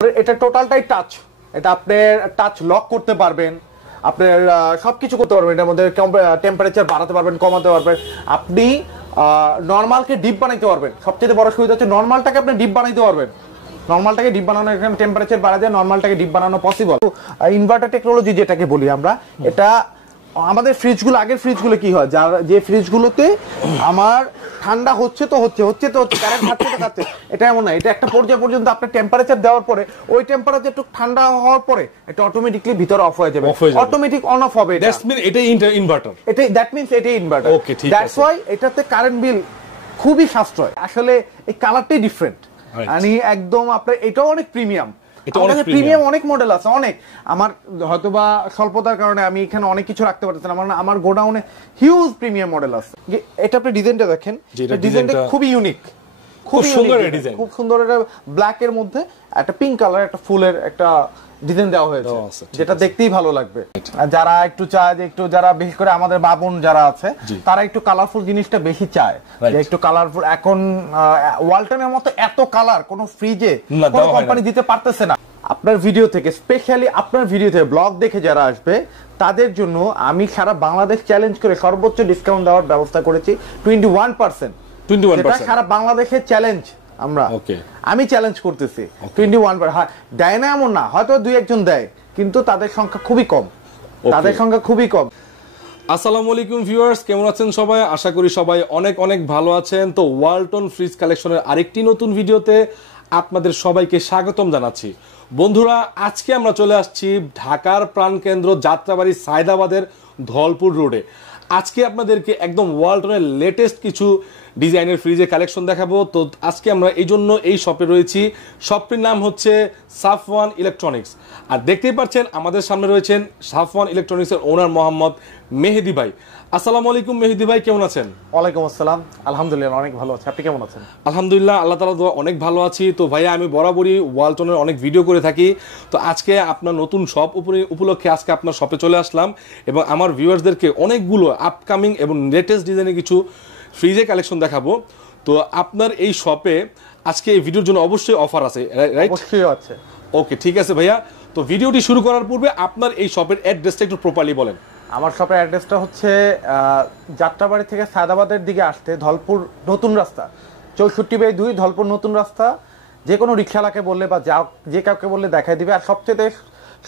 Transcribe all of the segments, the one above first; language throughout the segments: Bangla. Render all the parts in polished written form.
এটা টোটালটাই টাচ, এটা আপনি টাচ লক করতে পারবেন, আপনার সবকিছু করতে পারবেন। এটার মধ্যে টেম্পারেচার বাড়াতে পারবেন, কমাতে পারবেন। আপনি নরমালকে ডিপ বানাইতে পারবেন। সবচেয়ে বড় সুবিধা হচ্ছে নরমালটাকে আপনি ডিপ বানাইতে পারবেন। নরমালটাকে ডিপ বানানো, এখানে টেম্পারেচার বাড়া যায়, নরমালটাকে ডিপ বানানো পসিবল। ইনভার্টার টেকনোলজি যেটাকে বলি আমরা, এটা আমাদের ফ্রিজগুলো, আগের ফ্রিজগুলো কি হয়, যে ফ্রিজগুলোতে আমার ঠান্ডা হচ্ছে তো হচ্ছে কারেন্ট খাচ্ছে তো খাচ্ছে, এটা এমন না। এটা একটা পর্যায়ে পর্যন্ত আপনার টেম্পারেচার দেওয়ার পরে ওই টেম্পারেচার একটু ঠান্ডা হওয়ার পরে এটা অটোমেটিকলি ভিতরে অফ হয়ে যাবে, অটোমেটিক অন অফ হবে। দ্যাটস মিন এটাই ইনভার্টার, দ্যাট মিন্স এটাই ইনভার্টার। ওকে, ঠিক আছে। দ্যাটস ওয়াই এটাতে কারেন্ট বিল খুবই সাশ্রয়। আসলে এই কালারটাই ডিফারেন্ট, মানে একদম আপনার এটাও অনেক প্রিমিয়াম। প্রিমিয়াম অনেক মডেল আছে, অনেক। আমার হয়তোবা স্বল্পতার কারণে আমি এখানে অনেক কিছু রাখতে পারতেছি না, আমার গোডাউনে হিউজ প্রিমিয়াম মডেল আছে। এটা আপনি ডিজাইনটা দেখেন, ডিজাইনটা খুবই ইউনিক, খুব সুন্দর ডিজাইন, খুব সুন্দর। এটা ব্ল্যাক এর মধ্যে একটা পিঙ্ক কালার, একটা ফুলের একটা ডিজাইন দেওয়া হয়েছে, যেটা দেখতেই ভালো লাগবে। যারা একটু চায় যে একটু, যারা বিশেষ করে আমাদের মা বোন যারা আছে, তারা একটু কালারফুল জিনিসটা বেশি চায়, যে একটু কালারফুল। এখন ওয়ালটনের মতো এত কালার কোন ফ্রিজে কোন কোম্পানি দিতে পারতেছে না। আপনার ভিডিও থেকে, স্পেশালি আপনার ভিডিও থেকে ব্লগ দেখে যারা আসবে তাদের জন্য আমি সারা বাংলাদেশ চ্যালেঞ্জ করে সর্বোচ্চ ডিসকাউন্ট দেওয়ার ব্যবস্থা করেছি 21%। সারা বাংলাদেশের চ্যালেঞ্জ আমি চ্যালেঞ্জ করতেছি 21%। হ্যাঁ, দেয় না এমন না, হয়তো দুই একজন দেয়, কিন্তু তাদের সংখ্যা খুবই কম, আসসালামু আলাইকুম ভিউয়ার্স, কেমন আছেন সবাই? আশা করি সবাই অনেক অনেক ভালো আছেন। তো ওয়ালটন ফ্রিজ কালেকশনের আরেকটি নতুন ভিডিওতে আপনাদের সবাইকে স্বাগতম জানাচ্ছি। বন্ধুরা, আজকে আমরা চলে আসছি ঢাকার প্রাণকেন্দ্র যাত্রাবাড়ি সায়দাবাদের ধলপুর রোডে। আজকে আপনাদেরকে একদম ওয়ালটনের লেটেস্ট কিছু ডিজাইনের ফ্রিজের কালেকশন দেখাবো। তো আজকে আমরা এই জন্য এই শপে রয়েছি। শপটির নাম হচ্ছে সাফওয়ান ইলেকট্রনিক্স। আর দেখতেই পাচ্ছেন আমাদের সামনে রয়েছেন সাফওয়ান ইলেকট্রনিক্সের ওনার মোহাম্মদ মেহেদি ভাই। আসসালামু আলাইকুম মেহেদি ভাই, কেমন আছেন? ওয়ালাইকুম আসসালাম, আলহামদুলিল্লাহ অনেক ভালো আছি। আপনি কেমন আছেন? আলহামদুলিল্লাহ, আল্লাহ তাআলার দোয়া অনেক ভালো আছি। তো ভাইয়া, আমি বরাবরই ওয়ালটনের অনেক ভিডিও করে থাকি। তো আজকে আপনার নতুন শপ উপলক্ষে আজকে আপনার শপে চলে আসলাম এবং আমার ভিউয়ার্সদেরকে অনেকগুলো আপকামিং এবং লেটেস্ট ডিজাইনের কিছু ফ্রিজের কালেকশন দেখাবো। তো আপনার এই শপে আজকে এই ভিডিওর জন্য অবশ্যই অফার আছে, রাইট? অবশ্যই আছে। ওকে, ঠিক আছে ভাইয়া। তো ভিডিওটি শুরু করার পূর্বে আপনার এই শপের অ্যাড্রেসটা একটু প্রপারলি বলেন। আমার শপের অ্যাড্রেসটা হচ্ছে যাত্রাবাড়ি থেকে সায়দাবাদের দিকে আসতে ধলপুর নতুন রাস্তা 64/2 ধলপুর নতুন রাস্তা। যে কোনো রিক্সাওয়ালাকে বললে বা যে কাউকে বললে দেখাই দিবে। আর সবচেয়ে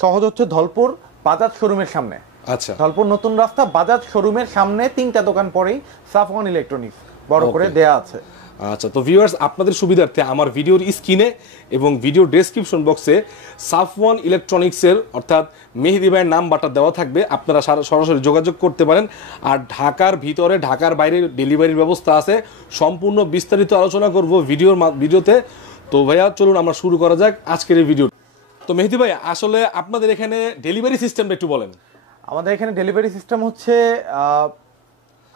সহজ হচ্ছে ধলপুর বাজাজ শোরুমের সামনে। আচ্ছা, ধলপুর নতুন রাস্তা বাজাজ শোরুমের সামনে 3টা দোকান পরেই সাফওয়ান ইলেকট্রনিক্স বড় করে দেয়া আছে। আচ্ছা, তো ভিউয়ার্স, আপনাদের সুবিধার্থে আমার ভিডিওর স্ক্রিনে এবং ভিডিও ডেসক্রিপশন বক্সে সাফওয়ান ইলেকট্রনিক্সের অর্থাৎ মেহেদি ভাইয়ের নাম্বারটা দেওয়া থাকবে, আপনারা সরাসরি যোগাযোগ করতে পারেন। আর ঢাকার ভিতরে ঢাকার বাইরে ডেলিভারির ব্যবস্থা আছে। সম্পূর্ণ বিস্তারিত আলোচনা করব ভিডিওতে। তো ভাইয়া, চলুন আমরা শুরু করা যাক আজকের এই ভিডিও। তো মেহেদি ভাই, আসলে আপনাদের এখানে ডেলিভারি সিস্টেমটা একটু বলেন। আমাদের এখানে ডেলিভারি সিস্টেম হচ্ছে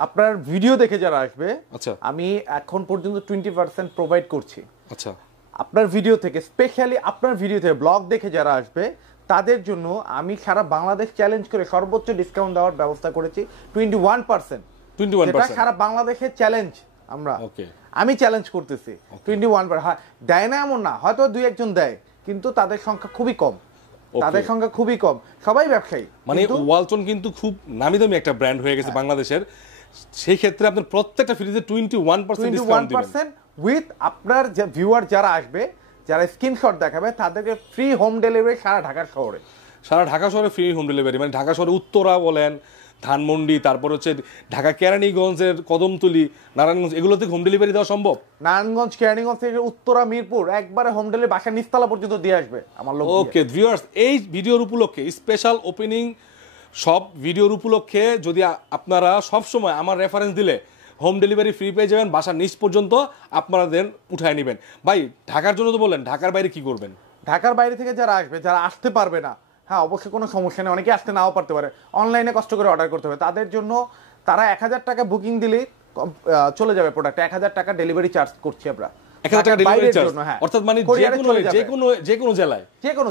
আপনার ভিডিও দেখে যারা আসবে, আচ্ছা, আমি এখন পর্যন্ত 20% প্রোভাইড করছি। আচ্ছা, আপনার ভিডিও থেকে, স্পেশালি আপনার ভিডিও থেকে ব্লগ দেখে যারা আসবে তাদের জন্য আমি সারা বাংলাদেশ চ্যালেঞ্জ করে সর্বোচ্চ ডিসকাউন্ট দেওয়ার ব্যবস্থা করেছি 21%। যেটা সারা বাংলাদেশের চ্যালেঞ্জ আমি চ্যালেঞ্জ করতেছি 21%। হ্যাঁ, দেয় না এমন না, হয়তো দুই একজন দেয়, কিন্তু তাদের সংখ্যা খুবই কম, সবাই ব্যবসায়ী। মানে ওয়ালটন কিন্তু খুব নামি দামি একটা ব্র্যান্ড হয়ে গেছে বাংলাদেশের। সেই ক্ষেত্রে আপনার প্রত্যেকটা ফ্রিজে 21% ডিসকাউন্ট দিবেন উইথ আপনার যে ভিউয়ার যারা আসবে, যারা স্ক্রিনশট দেখাবে তাদেরকে ফ্রি হোম ডেলিভারি সারা ঢাকা শহরে ফ্রি হোম ডেলিভারি। মানে ঢাকা শহরে উত্তরা বলেন, ধানমন্ডি, তারপর হচ্ছে ঢাকা কেরানীগঞ্জের কদমতলী, নারায়ণগঞ্জ, এগুলোতে হোম ডেলিভারি দেওয়া সম্ভব। নারায়ণগঞ্জ, কেরানীগঞ্জ থেকে উত্তরা, মিরপুর একবারে হোম ডেলিভারি বাসা নিচতলা পর্যন্ত দিয়ে আসবে আমার লোক। ওকে ভিউয়ার্স, এই ভিডিওর উপলক্ষে স্পেশাল ওপেনিং সব ভিডিওর উপলক্ষে যদি আপনারা সব সময় আমার রেফারেন্স দিলে হোম ডেলিভারি ফ্রি পেয়ে যাবেন, বাসার নিচ পর্যন্ত আপনারা দেন উঠায় নেবেন। ভাই, ঢাকার জন্য তো বললেন, ঢাকার বাইরে কি করবেন? ঢাকার বাইরে থেকে যারা আসবে, যারা আসতে পারবে না, হ্যাঁ অবশ্যই কোনো সমস্যা নেই, অনেকে আসতে নাও পারতে পারে, অনলাইনে কষ্ট করে অর্ডার করতে হবে। তাদের জন্য তারা 1000 টাকা বুকিং দিলেই চলে যাবে প্রোডাক্ট। 1000 টাকা ডেলিভারি চার্জ করছি আমরা। 1000 টাকা ডেলিভারি চার্জ, অর্থাৎ মানে যে কোনো জেলায়,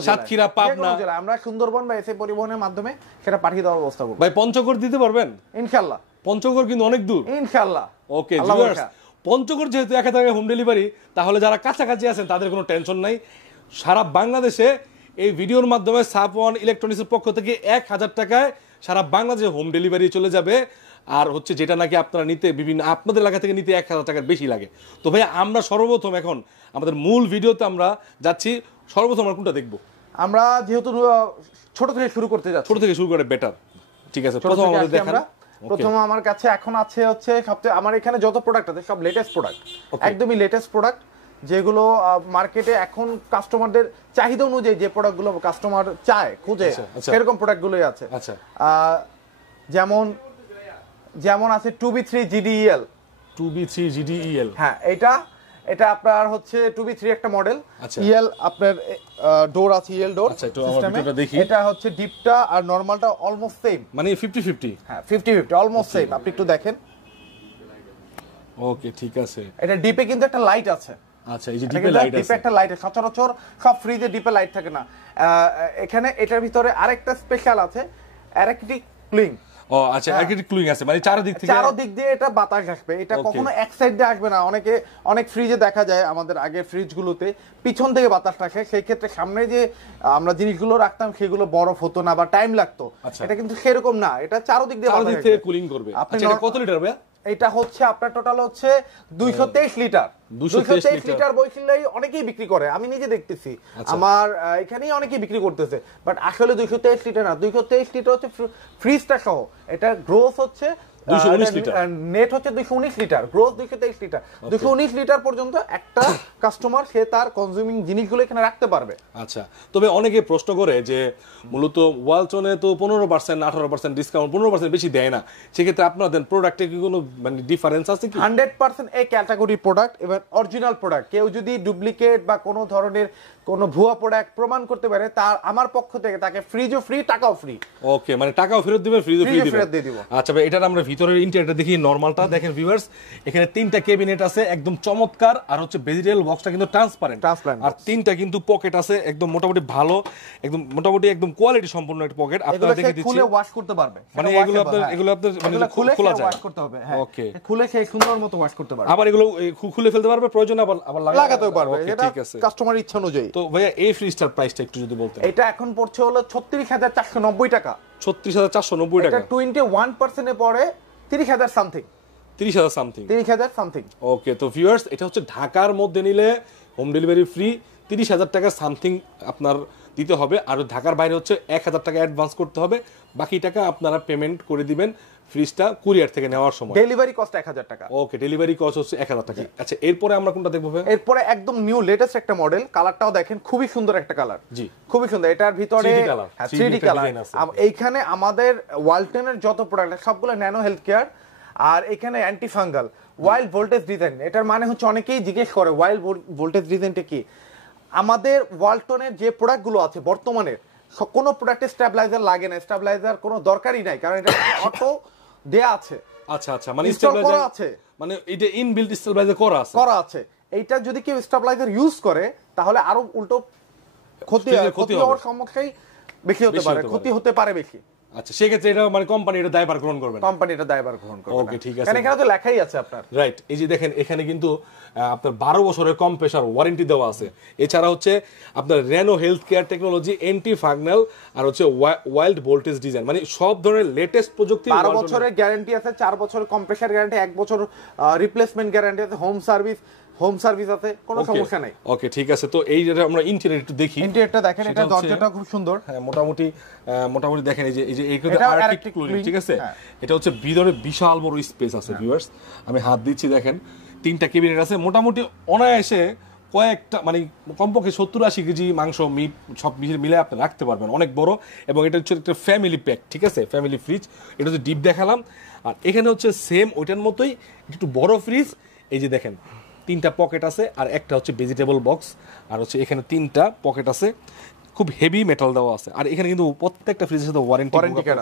সাতক্ষীরা, পাবনা, আমরা সুন্দরবন বা এসে পরিবহনের মাধ্যমে সেটা পাঠিয়ে দেওয়ার ব্যবস্থা করব। ভাই, পঞ্চগড় দিতে পারবেন? ইনশাআল্লাহ। পঞ্চগড় কিন্তু অনেক দূর। ইনশাআল্লাহ। ওকে ভিউয়ার্স, পঞ্চগড় যেহেতু 1000 টাকা হোম ডেলিভারি, তাহলে যারা কাছাকাছি আছেন তাদের কোনো টেনশন নাই। সারা বাংলাদেশে এই ভিডিওর মাধ্যমে সাফওয়ান ইলেকট্রনিক্সের পক্ষ থেকে 1000 টাকায় সারা বাংলাদেশে হোম ডেলিভারি চলে যাবে। আর হচ্ছে যেটা নাকি আপনারা নিতে বিভিন্ন আপনাদের এলাকা থেকে নিতে 1000 টাকার বেশি লাগে। তো ভাই আমরা সর্বপ্রথম এখন আমাদের মূল ভিডিওতে আমরা যাচ্ছি, সর্বপ্রথম আমরা কোনটা দেখবো? আমরা যেহেতু ছোট থেকে শুরু করতে যাচ্ছি, ছোট থেকে শুরু করে বেটার। ঠিক আছে, প্রথম আমাদের দেখান। প্রথম আমার কাছে এখন আছে হচ্ছে সবচেয়ে, আমার এখানে যত প্রোডাক্ট আছে সব লেটেস্ট প্রোডাক্ট, একদমই লেটেস্ট প্রোডাক্ট, যেগুলো মার্কেটে এখন কাস্টমারদের চাহিদা অনুযায়ী যে প্রোডাক্টগুলো কাস্টমার চায় খুঁজে সেরকম প্রোডাক্টগুলোই আছে। আচ্ছা, যেমন আছে 2B3 GDEL। 2B3 GDEL, হ্যাঁ, এটা আপনার হচ্ছে 2B3 একটা মডেল। EL আপনার ডোর আছে, EL ডোর সিস্টেমে। এটা হচ্ছে ডিপটা আর নরমালটা অলমোস্ট সেম, মানে 50-50। হ্যাঁ 50-50 অলমোস্ট সেম। আপনি একটু দেখেন। ওকে, ঠিক আছে। এটা ডিপে কিন্তু একটা লাইট আছে। আচ্ছা, এই যে ডিপে লাইট আছে, ডিপে একটা লাইট আছে। সচরাচর সব ফ্রিজে ডিপে লাইট থাকে না। এখানে এটার ভিতরে আরেকটা স্পেশাল আছে, অ্যারাকিটিক কুলিং। ও আচ্ছা, অ্যারাকিটিক কুলিং আছে, মানে চারদিক দিয়ে এটা বাতাস আসবে। এটা কখনো এক সাইড দিয়ে আসবে না। অনেক ফ্রিজে দেখা যায় আমাদের আগের ফ্রিজগুলোতে পিছন থেকে বাতাস আসে, সেই ক্ষেত্রে সামনে যে আমরা জিনিসগুলো রাখতাম সেগুলো বরফ হতো না বা টাইম লাগতো। এটা কিন্তু সেরকম না, এটা চারদিক দিয়ে কুলিং করবে। আচ্ছা, এটা কত লিটার ভাই? এটা হচ্ছে আপনার টোটাল হচ্ছে 223 লিটার। 223 লিটার বইছিলেই অনেকেই বিক্রি করে, আমি নিজে দেখতেছি আমার এখানেই অনেকেই বিক্রি করতেছে। বাট আসলে 223 লিটার না, 223 লিটার হচ্ছে ফ্রিজটা সহ। এটা গ্রোস হচ্ছে 219 লিটার, নেট হচ্ছে 219 লিটার, গ্রোস 223 লিটার। 219 লিটার পর্যন্ত একটা কাস্টমার সে তার কনজিউমিং জিনিসগুলো এখানে রাখতে পারবে। আচ্ছা, তবে অনেকে প্রশ্ন করে যে মূলত ওয়ালটনে তো 15% 18% ডিসকাউন্ট, 15% বেশি দেয় না, সেক্ষেত্রে আপনাদের প্রোডাক্টে কি কোনো মানে ডিফারেন্স আছে কি? 100% এই ক্যাটাগরি প্রোডাক্ট এবং অরিজিনাল প্রোডাক্ট। কেউ যদি ডুপ্লিকেট বা কোনো ধরনের কোনো ভুয়া প্রোডাক্ট প্রমাণ করতে পারে, তার আমার পক্ষ থেকে তাকে ফ্রিজও ফ্রি, টাকাও ফ্রি। ওকে, মানে টাকাও ফেরত দিবেন, ফ্রিজও ফ্রি দিব। আচ্ছা ভাই, এটার আমরা ভিতরের ইন্টেরিয়রটা দেখি। নরমালটা দেখেন ভিউয়ার্স, এখানে 3টা ক্যাবিনেট আছে একদম চমৎকার। আর হচ্ছে ভেজিটেবল বক্সটা কিন্তু ট্রান্সপারেন্ট, আর 3টা কিন্তু পকেট আছে একদম মোটামুটি ভালো, একদম মোটামুটি একদম কোয়ালিটি সম্পন্ন একটা পকেট। আপনারা দেখে দিচ্ছি, খুলে ওয়াশ করতে পারবে। মানে এগুলো আপনাদের মানে খোলা যায়, ওয়াশ করতে হবে। হ্যাঁ, ওকে, খুলে সেই সুন্দর মতো ওয়াশ করতে পারবে। আবার এগুলো খুলে ফেলতে পারবে, প্রয়োজন আবার লাগাতেও পারবে। এটা কাস্টমার ইচ্ছা অনুযায়ী। তো ভাইয়া এই ফ্রিজটার প্রাইসটা একটু যদি বলতেন। এটা এখন পড়ছে হলো 36,490 টাকা। 36,490 টাকা। এটা 21% এ পড়ে 30,000 সামথিং। 30,000 সামথিং। ওকে, তো ভিউয়ার্স এটা হচ্ছে ঢাকার মধ্যে নিলে হোম ডেলিভারি ফ্রি, 30,000 টাকা সামথিং আপনার দিতে হবে। আর ঢাকার বাইরে হচ্ছে 1000 টাকা অ্যাডভান্স করতে হবে, বাকি টাকা আপনারা পেমেন্ট করে দিবেন ফ্রিজটা কুরিয়ার থেকে নেওয়ার সময়। ডেলিভারি কস্ট 1000 টাকা। ওকে, ডেলিভারি কস্ট হচ্ছে 1000 টাকা। আচ্ছা, এরপরে আমরা কোনটা দেখবো ভাই? এরপরে একদম নিউ লেটেস্ট একটা মডেল, কালারটাও দেখেন খুবই সুন্দর একটা কালার। জি, খুবই সুন্দর। এটার ভিতরে 3D কালার। এইখানে আমাদের ওয়ালটনের যত প্রোডাক্ট সবগুলো ন্যানো হেলথ কেয়ার, আর এখানে anti fungal, wild voltage design. এটার মানে হচ্ছে অনেকেই জিজ্ঞেস করে ওয়াইল্ড ভোল্টেজ ডিজাইনটা কি। আমাদের ওয়ালটনের যে প্রোডাক্টগুলো আছে বর্তমানে কোনো প্রোডাক্টে স্টেবিলাইজার লাগে না, স্টেবিলাইজার কোনো দরকারই নাই, কারণ এটা অটো দেয়া আছে। আচ্ছা আচ্ছা, মানে স্টেবিলাইজার আছে, মানে এটা ইনবিল্ট স্টেবিলাইজার করা আছে। এইটা যদি কেউ স্টেবিলাইজার ইউজ করে তাহলে আরো উল্টো ক্ষতি হওয়ার সম্মুখীন বেশি হতে পারে, ক্ষতি হতে পারে বেশি। আচ্ছা, সেক্ষেত্রে এটা মানে কোম্পানি এটা দায়ভার গ্রহণ করবে না। কোম্পানি এটা দায়ভার গ্রহণ করবে। ওকে, ঠিক আছে। কারণ এখানে তো লেখাই আছে আপনার। রাইট, এই যে দেখেন এখানে কিন্তু আপনার 12 বছরের কম্প্রেসার ওয়ারেন্টি দেওয়া আছে। এছাড়া হচ্ছে আপনার Reno health care technology, anti fungal, আর হচ্ছে ওয়াইল্ড ভোল্টেজ ডিজাইন, মানে সব ধরনের লেটেস্ট প্রযুক্তি। 12 বছরের গ্যারান্টি আছে, 4 বছরের কম্প্রেসার গ্যারান্টি, 1 বছর রিপ্লেসমেন্ট গ্যারান্টি আছে, হোম সার্ভিস আছে, কোনো সমস্যা নাই। ওকে, ঠিক আছে। তো এই যে আমরা ইন্টেরিয়র একটু দেখি। ইন্টেরিয়রটা দেখেন, এটা দরজাটা খুব সুন্দর। হ্যাঁ, মোটামুটি দেখেন এই যে আর্টিক ক্লোরিং, ঠিক আছে। এটা হচ্ছে ভিতরে বিশাল বড় স্পেস আছে ভিউয়ার্স, আমি হাত দিচ্ছি দেখেন, 3টা ক্যাবিনেট আছে। মোটামুটি অনায়াসে কয়েকটা মানে কমপক্ষে 70-80 কেজি মাংস, মিট সব মিলে আপনি রাখতে পারবেন, অনেক বড়। এবং এটা হচ্ছে একটা ফ্যামিলি প্যাক, ঠিক আছে, ফ্যামিলি ফ্রিজ। এটা হচ্ছে ডিপ দেখালাম। আর এখানে হচ্ছে সেম ওইটার মতোই একটু বড় ফ্রিজ। এই যে দেখেন 3টা পকেট আছে, আর একটা হচ্ছে ভেজিটেবল বক্স, আর হচ্ছে এখানে 3টা পকেট আছে, খুব হেভি মেটাল দেওয়া আছে। আর এখানে কিন্তু প্রত্যেকটা ফ্রিজের সাথে ওয়ারেন্টি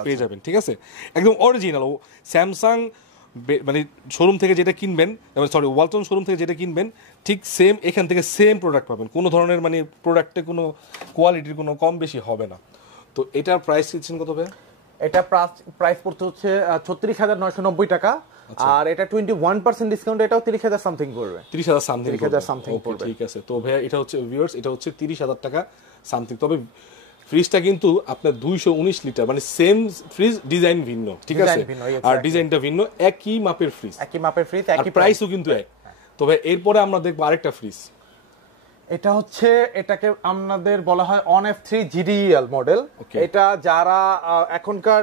পেয়ে যাবেন, ঠিক আছে, একদম অরিজিনাল। স্যামসাং মানে শোরুম থেকে যেটা কিনবেন, ওয়ালটন শোরুম থেকে যেটা কিনবেন ঠিক সেম এখান থেকে সেম প্রোডাক্ট পাবেন, কোনো ধরনের মানে প্রোডাক্টে কোনো কোয়ালিটির কোনো কম বেশি হবে না। তো এটার প্রাইস দিচ্ছেন কত ভাই? এটা প্রাইস পড়তে হচ্ছে 36,990 টাকা। আর এটা 21% ডিসকাউন্ট, এটাও 30,000 সামথিং পড়বে। 30,000 সামথিং 30,000 সামথিং পড়বে। ঠিক আছে, তো ভাইয়া এটা হচ্ছে ভিউয়ার্স, এটা হচ্ছে 30,000 টাকা সামথিং। তবে ফ্রিজটা কিন্তু আপনার 219 লিটার, মানে সেম ফ্রিজ, ডিজাইন ভিন্ন, ঠিক আছে, আর ডিজাইনটা ভিন্ন, একই মাপের ফ্রিজ, একই মাপের ফ্রিজ, একই প্রাইসও কিন্তু এক। তবে এরপরে আমরা দেখবো আরেকটা ফ্রিজ, এটা হচ্ছে, এটাকে আমাদের বলা হয় অন-F3 GDEL মডেল। এটা যারা এখনকার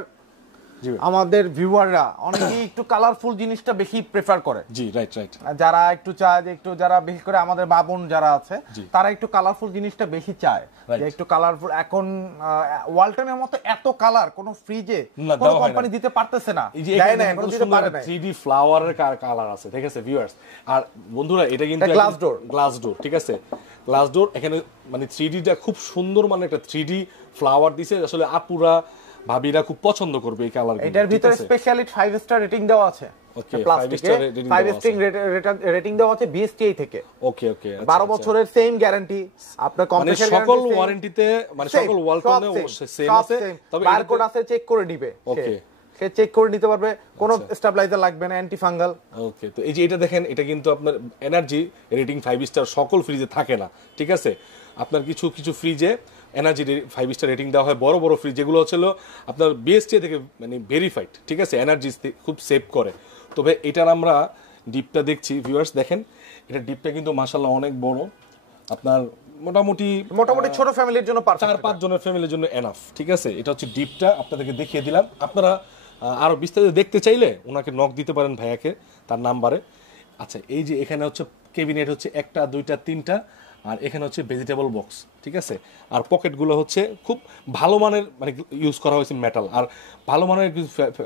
আমাদের ভিউয়াররা অনেকেই একটু কালারফুল জিনিসটা বেশি প্রেফার করে। জি, রাইট রাইট। যারা একটু চায় যে একটু, যারা বেশি করে আমাদের বাবুন যারা আছে তারা একটু কালারফুল জিনিসটা বেশি চায়, যে একটু কালারফুল। এখন ওয়ালটনের মতো এত কালার কোন ফ্রিজে কোন কোম্পানি দিতে পারতেছে না, দেয় না, এখন দিতে পারে না। 3D ফ্লাওয়ারের কালার আছে, ঠিক আছে ভিউয়ার্স। আর বন্ধুরা এটা কিন্তু গ্লাস ডোর, ঠিক আছে, গ্লাস ডোর। এখানে মানে 3Dটা খুব সুন্দর, মানে একটা 3D ফ্লাওয়ার দিছে, আসলে আপুরা ভাবিরা খুব পছন্দ করবে এই কালার। এটার ভিতরে স্পেশালি 5 স্টার রেটিং দেওয়া আছে, প্লাস্টিকে 5 স্টার রেটিং দেওয়া আছে BSTI থেকে। ওকে ওকে, 12 বছরের সেম গ্যারান্টি, আপনার কম্প্রেসার গ্যারান্টি সকল ওয়ারেন্টিতে, মানে সকল ওয়ালটনে সেম আছে, তবে বারকোড আছে, চেক করে দিবে। ওকে, সে চেক করে নিতে পারবে, কোনো স্টেবিলাইজার লাগবে না, অ্যান্টি ফাঙ্গাল। ওকে, তো এই যে এটা দেখেন, এটা কিন্তু আপনার এনার্জি রেটিং 5 স্টার সকল ফ্রিজে থাকে না, ঠিক আছে। আপনার কিছু কিছু ফ্রিজে এনার্জি 5 স্টার রেটিং দেওয়া হয়, বড় বড় ফ্রিজ যেগুলো হচ্ছিল আপনার BSTI থেকে মানে ভেরিফাইড, ঠিক আছে, এনার্জি খুব সেভ করে। তবে এটার আমরা ডিপটা দেখছি ভিউয়ার্স, দেখেন এটা ডিপটা কিন্তু মাশাআল্লাহ অনেক বড়, আপনার মোটামুটি ছোট ফ্যামিলির জন্য, 4-5 জনের ফ্যামিলির জন্য এনাফ, ঠিক আছে। এটা হচ্ছে ডিপটা, আপনাদেরকে দেখিয়ে দিলাম। আপনারা আরো বিস্তারিত দেখতে চাইলে ওনাকে নক দিতে পারেন, ভাইয়াকে, তার নাম্বারে। আচ্ছা, এই যে এখানে হচ্ছে ক্যাবিনেট হচ্ছে 1টা 2টা 3টা, আর এখানে হচ্ছে ভেজিটেবল বক্স, ঠিক আছে। আর পকেটগুলো হচ্ছে খুব ভালো মানের, মানে ইউজ করা হয়েছে মেটাল, আর ভালো মানের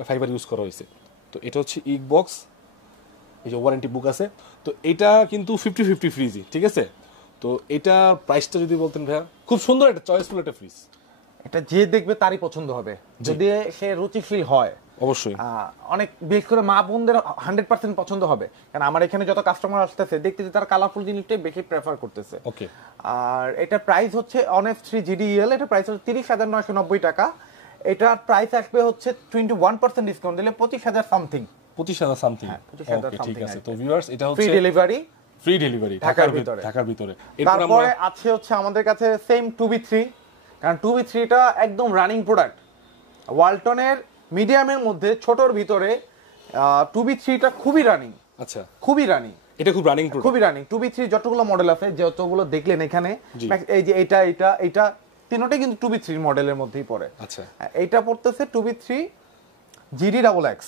ফাইবার ইউজ করা হয়েছে। তো এটা হচ্ছে ইক বক্স, এই যে ওয়ারেন্টি বুক আছে। তো এটা কিন্তু 50-50 ফ্রিজই, ঠিক আছে। তো এটার প্রাইসটা যদি বলতেন ভাইয়া, খুব সুন্দর একটা চয়েসফুল একটা ফ্রিজ, এটা যে দেখবে তারই পছন্দ হবে, যদি সে রুচিশীল হয়। অবশ্যই অনেক বেশ করে মা বোনদের 100% পছন্দ হবে, কারণ আমার এখানে যত কাস্টমার আসতেছে দেখতেছি তারা কালারফুল জিনিসটাই বেশি প্রেফার করতেছে। ওকে, আর এটা প্রাইস হচ্ছে অন-F3 GDEL, এটা প্রাইস হচ্ছে 30,990 টাকা। এটার প্রাইস আসবে হচ্ছে 21% ডিসকাউন্ট দিলে 25,000 সামথিং। 25,000 সামথিং, ঠিক আছে। তো ভিউয়ার্স, এটা হচ্ছে ফ্রি ডেলিভারি ঢাকার ভিতরে। তারপরে আছে হচ্ছে আমাদের কাছে সেম 2B3, কারণ 2B3টা একদম রানিং প্রোডাক্ট ওয়ালটনের মিডিয়ামের মধ্যে, ছোটর ভিতরে 2B3টা খুবই রানিং। আচ্ছা, খুবই রানিং, এটা খুব রানিং প্রোডাক্ট, খুবই রানিং। 2B3 যতগুলো মডেল আছে, যতগুলো দেখলেন এখানে, এই যে এটা তিনটাই কিন্তু 2B3 মডেলের মধ্যেই পড়ে। আচ্ছা, এটা পড়তেছে 2B3 GDXX।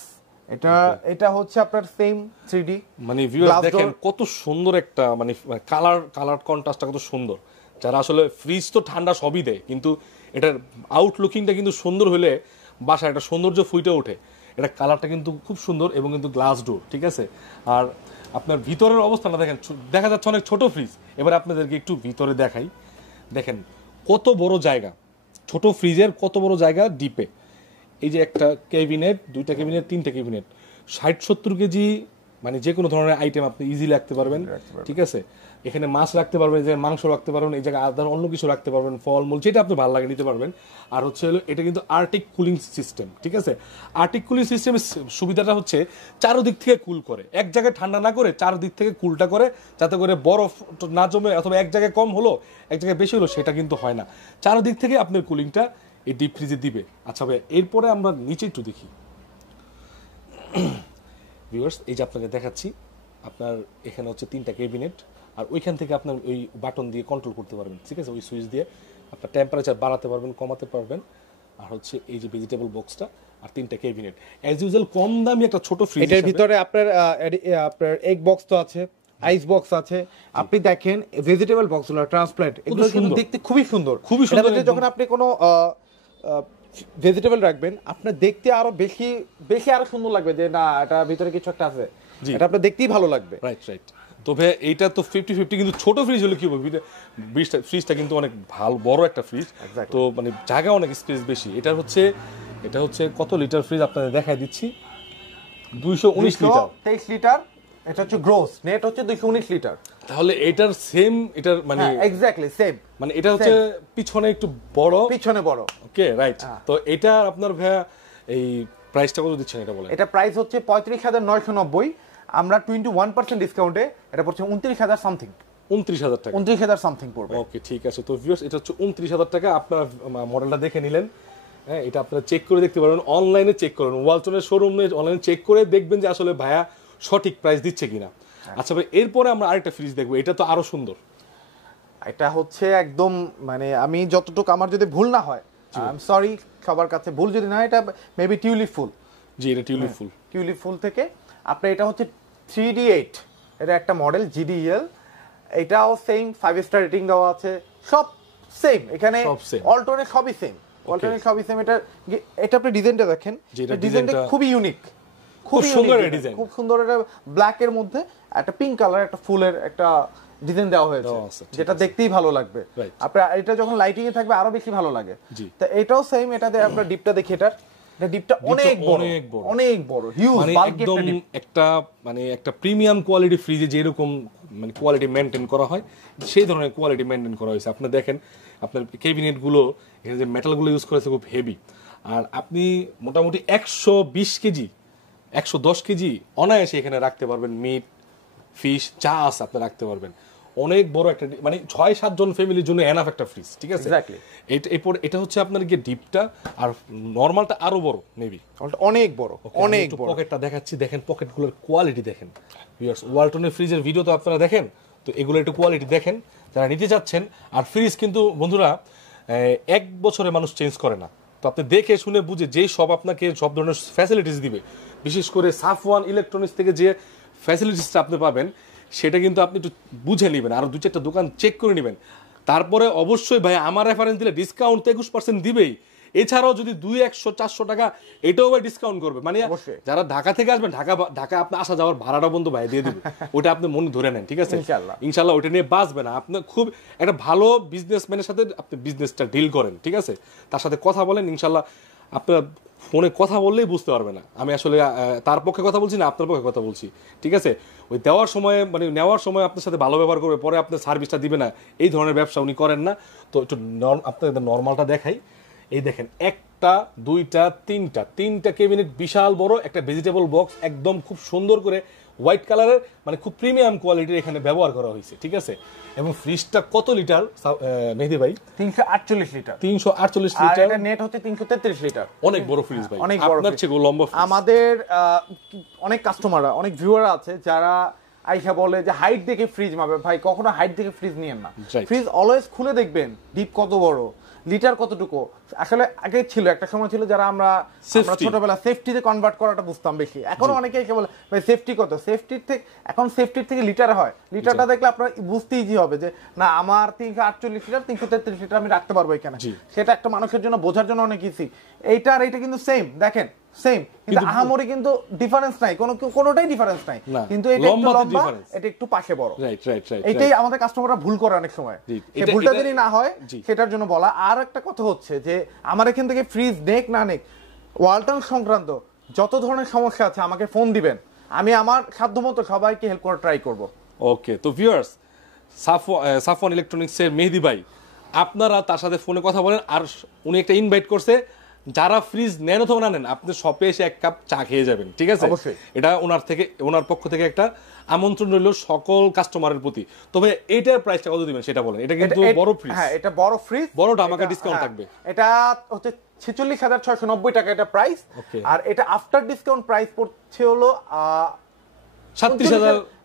এটা হচ্ছে আপনার সেম 3D, মানে ভিউয়ার দেখেন কত সুন্দর একটা, মানে কালার কন্ট্রাস্টটা কত সুন্দর। যারা আসলে ফ্রিজ তো ঠান্ডা সবই দেয়, কিন্তু এটার আউটলুকিংটা কিন্তু সুন্দর হলে বাসায় একটা সৌন্দর্য ফুটে ওঠে। এটা কালারটা কিন্তু খুব সুন্দর, এবং কিন্তু গ্লাস ডোর, ঠিক আছে। আর আপনার ভিতরের অবস্থাটা দেখেন, দেখা যাচ্ছে অনেক ছোট ফ্রিজ। এবার আপনাদেরকে একটু ভিতরে দেখাই, দেখেন কত বড় জায়গা, ছোট ফ্রিজের কত বড় জায়গা ডিপে। এই যে একটা ক্যাবিনেট, 2টা ক্যাবিনেট, 3টা ক্যাবিনেট, 60-70 কেজি মানে যে কোনো ধরনের আইটেম আপনি ইজিলি রাখতে পারবেন, ঠিক আছে। এখানে মাছ রাখতে পারবেন, যে মাংস রাখতে পারবেন, এই জায়গায় আদার অন্য কিছু রাখতে পারবেন, ফলমূল, যেটা আপনার ভালো লাগে নিতে পারবেন। আর হচ্ছে এটা কিন্তু আর্টিক কুলিং সিস্টেম, ঠিক আছে। আর্টিক কুলিং সিস্টেমের সুবিধাটা হচ্ছে চারদিক থেকে কুল করে, এক জায়গায় ঠান্ডা না করে চারদিক থেকে কুলটা করে, যাতে করে বরফ না জমে, অথবা এক জায়গায় কম হলো এক জায়গায় বেশি হলো, সেটা কিন্তু হয় না। চারদিক থেকে আপনার কুলিংটা এই ডিপ ফ্রিজে দিবে। আচ্ছা ভাই, এরপরে আমরা নিচে একটু দেখি ভিউয়ার্স, এই যে আপনাকে দেখাচ্ছি, আপনার এখানে হচ্ছে 3টা ক্যাবিনেট, আর ওইখান থেকে আপনার ওই বাটন দিয়ে কন্ট্রোল করতে পারবেন, ঠিক আছে। ওই সুইচ দিয়ে আপনার টেম্পারেচার বাড়াতে পারবেন, কমাতে পারবেন। আর হচ্ছে এই যে ভেজিটেবল বক্সটা, আর 3টা ক্যাবিনেট, অ্যাজ ইউজুয়াল কম দামি একটা ছোট ফ্রিজ। এটার ভিতরে আপনার এগ বক্স তো আছে, আইস বক্স আছে। আপনি দেখেন ভেজিটেবল বক্সগুলো ট্রান্সপ্লান্ট, এগুলো কিন্তু দেখতে খুবই সুন্দর, খুবই সুন্দর। যখন আপনি কোনো ভেজিটেবল রাখবেন, আপনার দেখতে আরো বেশি আরো সুন্দর লাগবে, যে না এটা ভিতরে কিছু একটা আছে, এটা আপনার দেখতেই ভালো লাগবে। Right right. তবে এইটা তো 50-50, কিন্তু ছোট ফ্রিজ হলে কি হবে, ফ্রিজটা কিন্তু অনেক ভালো বড় একটা ফ্রিজ, তো মানে জায়গা অনেক স্পেস বেশি। এটা হচ্ছে কত লিটার ফ্রিজ আপনাদের দেখাই দিচ্ছি, 219 লিটার, 23 লিটার। এটা হচ্ছে গ্রোস, নেট হচ্ছে 219 লিটার। তাহলে এটার সেম, এটার মানে এক্স্যাক্টলি সেম, মানে এটা হচ্ছে পিছনে একটু বড়, পিছনে বড়। Okay right. তো এটা আপনার ভাইয়া এই প্রাইসটা কত দিচ্ছেন এটা বলেন? এটা প্রাইস হচ্ছে 35,990, আমরা 21% ডিসকাউন্টে এটা পড়ছে 29,000 সামথিং। 29,000 টাকা, 29,000 সামথিং পড়বে। ওকে ঠিক আছে। তো ভিউয়ার্স এটা হচ্ছে 29,000 টাকা। আপনারা মডেলটা দেখে নিলেন, হ্যাঁ এটা আপনারা চেক করে দেখতে পারবেন, অনলাইনে চেক করবেন, ওয়ালটনের শোরুমে অনলাইনে চেক করে দেখবেন যে আসলে ভাইয়া সঠিক প্রাইস দিচ্ছে কিনা। আচ্ছা ভাই, এরপরে আমরা আরেকটা ফ্রিজ দেখবো, এটা তো আরো সুন্দর। এটা হচ্ছে একদম মানে আমি যতটুকু আমার যদি ভুল না হয়, আই এম সরি সবার কাছে ভুল যদি না হয়, এটা মেবি টিউলিপ ফুল। জি এটা টিউলিপ ফুল। টিউলিপ ফুল থেকে আপনার এটা হচ্ছে 3D8, এটা একটা মডেল GDEL, এটাও সেম 5 স্টার রেটিং দেওয়া আছে, সব সেম এখানে, অল্টনে সবই সেম, অল্টনে সবই সেম। এটা আপনি ডিজাইনটা দেখেন, ডিজাইনটা খুবই ইউনিক, খুব সুন্দর ডিজাইন, খুব সুন্দর। এটা ব্ল্যাক এর মধ্যে একটা পিঙ্ক কালার একটা ফুলের একটা ডিজাইন দেওয়া হয়েছে, যেটা দেখতেই ভালো লাগবে। আপনার এটা যখন লাইটিং এ থাকবে আরো বেশি ভালো লাগে। তো এটাও সেম, এটাতে আপনার ডিপটা দেখি, এটা ডিপটা অনেক বড়, অনেক বড়, হিউজ, মানে একদম একটা মানে একটা প্রিমিয়াম কোয়ালিটি ফ্রিজে যেরকম মানে কোয়ালিটি মেইনটেইন করা হয় সেই ধরনের কোয়ালিটি মেইনটেইন করা হয়েছে। আপনি দেখেন আপনার ক্যাবিনেট গুলো, এখানে যে মেটাল গুলো ইউজ করেছে খুব হেভি, আর আপনি মোটামুটি 120 কেজি 110 কেজি অনায়াসে এখানে রাখতে পারবেন, মিট ফিশ যা আছে আপনি রাখতে পারবেন। অনেক বড় একটা মানে 6-7 জন ফ্যামিলির জন্য এনাফ একটা ফ্রিজ, ঠিক আছে। এরপর এটা হচ্ছে আপনার গিয়ে ডিপটা, আর নরমালটা আরো বড়, মেবি অনেক বড়, অনেক বড়। পকেটটা দেখাচ্ছি, দেখেন পকেটগুলোর কোয়ালিটি দেখেন ভিউয়ার্স। ওয়ালটনের ফ্রিজের ভিডিও তো আপনারা দেখেন, তো এগুলো একটু কোয়ালিটি দেখেন যারা নিতে চাচ্ছেন। আর ফ্রিজ কিন্তু বন্ধুরা 1 বছরে মানুষ চেঞ্জ করে না, তো আপনি দেখে শুনে বুঝে যেই সব আপনাকে সব ধরনের ফ্যাসিলিটিস দিবে, বিশেষ করে সাফওয়ান ইলেকট্রনিক্স থেকে যে ফ্যাসিলিটিসটা আপনি পাবেন সেটা কিন্তু আপনি একটু বুঝে নেবেন, আর 2-4টা দোকান চেক করে নেবেন। তারপরে অবশ্যই ভাই আমার রেফারেন্স দিলে ডিসকাউন্ট তো 21% দিবেই। এছাড়াও যদি 200-400 টাকা এটাও ভাই ডিসকাউন্ট করবে। মানে যারা ঢাকা থেকে আসবেন, ঢাকা আপনি আসা যাওয়ার ভাড়াটা বন্ধু ভাই দিয়ে দিবে, ওটা আপনি মনে ধরে নেন, ঠিক আছে। ইনশাল্লাহ ওটা নিয়ে বাঁচবে না। আপনি খুব একটা ভালো বিজনেসম্যানের সাথে আপনি বিজনেসটা ডিল করেন, ঠিক আছে, তার সাথে কথা বলেন, ইনশাল্লাহ আপনার ফোনে কথা বললেই বুঝতে পারবে না আমি আসলে তার পক্ষে কথা বলছি না আপনার পক্ষে কথা বলছি, ঠিক আছে। ওই দেওয়ার সময় মানে নেওয়ার সময় আপনার সাথে ভালো ব্যবহার করবে, পরে আপনার সার্ভিসটা দিবে না, এই ধরনের ব্যবসা উনি করেন না। তো একটু আপনাদের নর্মালটা দেখাই। এই দেখেন, 1টা 2টা 3টা ক্যাবিনেট, বিশাল বড় একটা ভেজিটেবল বক্স, একদম খুব সুন্দর করে হোয়াইট কালারের, মানে খুব প্রিমিয়াম কোয়ালিটির এখানে ব্যবহার করা হয়েছে, ঠিক আছে। এবং ফ্রিজটা কত লিটার মেহেদী ভাই? 348 লিটার। 348 লিটার, এটা নেট হচ্ছে 333 লিটার। অনেক বড় ফ্রিজ ভাই, অনেক বড়, আপনার চেয়ে লম্বা ফ্রিজ। আমাদের অনেক কাস্টমাররা, অনেক ভিউয়ার আছে যারা আইসা বলে যে হাইট দেখে ফ্রিজ মাপে। ভাই কখনো হাইট দেখে ফ্রিজ নিয়েন না, ফ্রিজ অলওয়েজ খুলে দেখবেন ডিপ কত বড়, লিটার কতটুকু। আসলে আগে ছিল একটা সময় ছিল যারা আমরা ছোটবেলা সেফটিতে কনভার্ট করাটা বুঝতাম বেশি। এখনো অনেকে এসে বলে ভাই সেফটি কত, সেফটির থেকে এখন সেফটির থেকে লিটার হয়। লিটারটা দেখলে আপনার বুঝতে ইজি হবে যে না আমার 348 লিটার 333 লিটার আমি রাখতে পারবো এখানে। সেটা একটা মানুষের জন্য বোঝার জন্য অনেক ইজি। এইটা আর এইটা কিন্তু সেম, দেখেন সেম, কিন্তু আহামরি কিন্তু ডিফারেন্স নাই, কোনোটাই ডিফারেন্স নাই, কিন্তু এটা একটু লম্বা, এটা একটু পাশে বড়। এইটাই আমাদের কাস্টমাররা ভুল করে অনেক সময়, সেই ভুলটা যদি না হয় সেটার জন্য বলা। আর একটা কথা হচ্ছে যে আমার এখান থেকে ফ্রিজ নেক না নেক, ওয়ালটন সংক্রান্ত যত ধরনের সমস্যা আছে আমাকে ফোন দিবেন, আমি আমার সাধ্যমতো সবাইকে হেল্প করার ট্রাই করব। ওকে, তো ভিউয়ার্স, সাফওয়ান ইলেকট্রনিক্স এর মেহেদী ভাই, আপনারা তার সাথে ফোনে কথা বলেন। আর উনি একটা ইনভাইট করছে, যারা ফ্রিজ নেন অথবা না নেন আপনি শপে এসে 1 কাপ চা খেয়ে যাবেন, ঠিক আছে। এটা ওনার পক্ষ থেকে একটা আমন্ত্রণ রইল সকল কাস্টমারের প্রতি। তবে এটার প্রাইসটা কত দিবেন সেটা বলেন। এটা কিন্তু বড় ফ্রিজ, হ্যাঁ এটা বড় ফ্রিজ, বড়টা আমাকে ডিসকাউন্ট থাকবে। এটা হচ্ছে 46,690 টাকা এটা প্রাইস, আর এটা আফটার ডিসকাউন্ট প্রাইস পড়ছে হলো